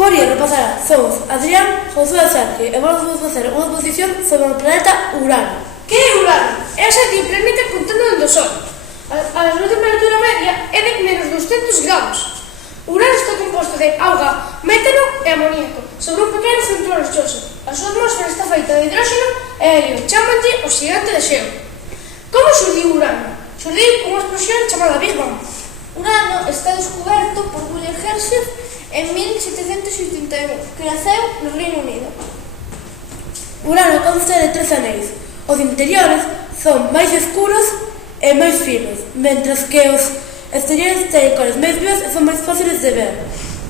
Poría repasar somos Adrián, Josué e Sergio e vamos facer unha exposición sobre o planeta Urano. Que é Urano? É o sétimo planeta contando do Sol. A súa temperatura media é de menos 200 graus. Urano está composto de auga, metano e amoníaco sobre un pequeno centro rochoso. A súa atmosfera está feita de hidróxeno e helio. Chámanlle o xigante de xeo. Como surdiu Urano? Surdiu unha explosión chamada Big Bang. Urano está descoberto por William Herschel en 1781, que naceu no Reino Unido. Urano consta de 3 anéis. Os interiores son máis escuros e máis finos, mentres que os exteriores teñen cores máis vivas e son máis fáciles de ver.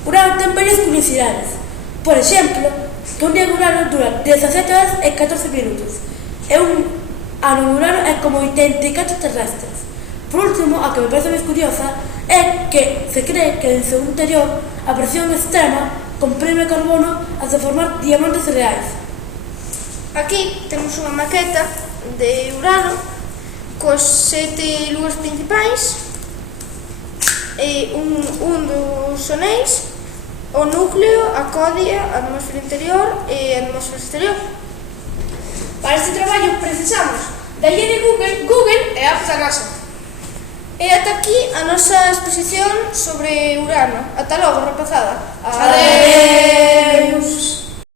Urano ten varias curiosidades. Por exemplo, que un día de Urano dura 17 horas e 14 minutos. E un ano de Urano é como 84 terrestres. Por último, a que me parece máis curiosa é que se cree que en seu interior a presión extrema comprime o carbono hasta formar diamantes reais. Aquí temos unha maqueta de Urano cos 7 luas principais e un dos anéis, o núcleo, a codia, a atmosfera interior e a atmosfera exterior. Para este traballo precisamos da guía de Google e a app da NASA. E ata aquí a nosa exposición sobre Urano. Ata logo, rapazada. Adeus!